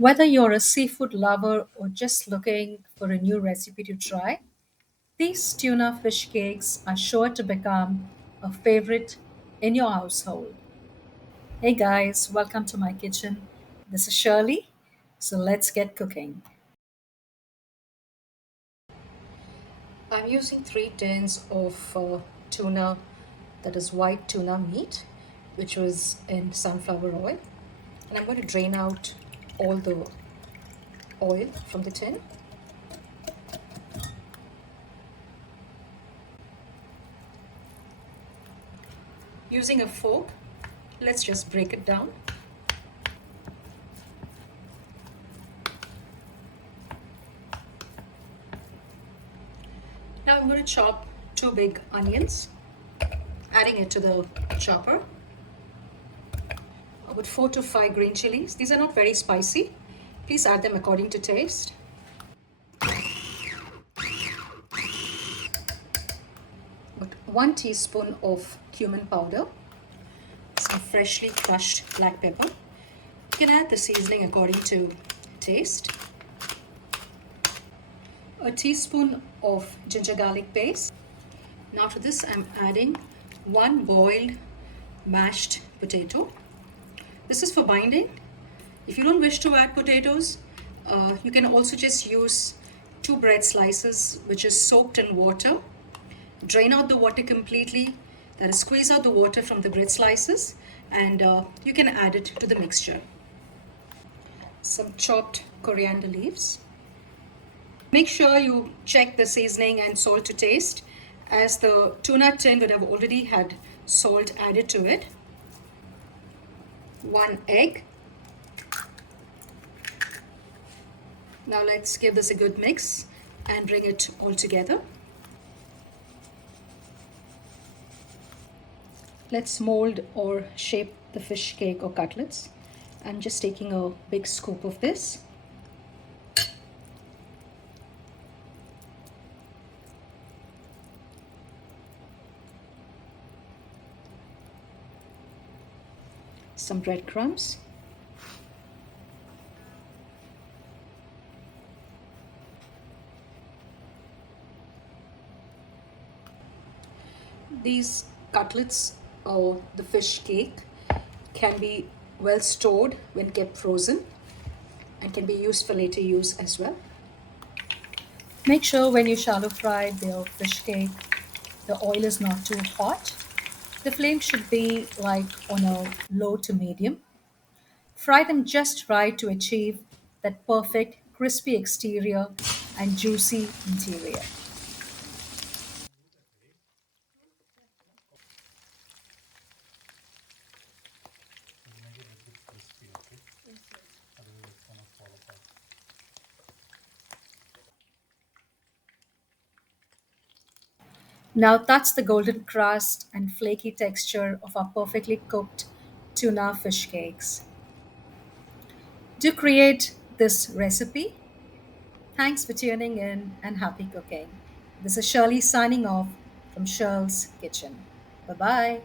Whether you're a seafood lover or just looking for a new recipe to try, these tuna fish cakes are sure to become a favorite in your household. Hey guys, welcome to my kitchen. This is Shirley. So let's get cooking. I'm using 3 tins of tuna, that is white tuna meat, which was in sunflower oil. And I'm going to drain out all the oil from the tin. Using a fork, let's just break it down. Now I'm going to chop 2 big onions, adding it to the chopper. About 4 to 5 green chilies. These are not very spicy. Please add them according to taste. About 1 teaspoon of cumin powder, some freshly crushed black pepper. You can add the seasoning according to taste. A teaspoon of ginger garlic paste. Now to this I'm adding 1 boiled mashed potato. This is for binding. If you don't wish to add potatoes, you can also just use 2 bread slices which is soaked in water. Drain out the water completely, that is, squeeze out the water from the bread slices, and you can add it to the mixture. Some chopped coriander leaves. Make sure you check the seasoning and salt to taste, as the tuna tin would have already had salt added to it. 1 egg. Now let's give this a good mix and bring it all together. Let's mold or shape the fish cake or cutlets. I'm just taking a big scoop of this. Some breadcrumbs. These cutlets or the fish cake can be well stored when kept frozen and can be used for later use as well. Make sure when you shallow fry the fish cake, the oil is not too hot. The flame should be like on a low to medium. Fry them just right to achieve that perfect crispy exterior and juicy interior. Now that's the golden crust and flaky texture of our perfectly cooked tuna fish cakes. Do create this recipe. Thanks for tuning in and happy cooking. This is Shirley signing off from Shirl's Kitchen. Bye bye.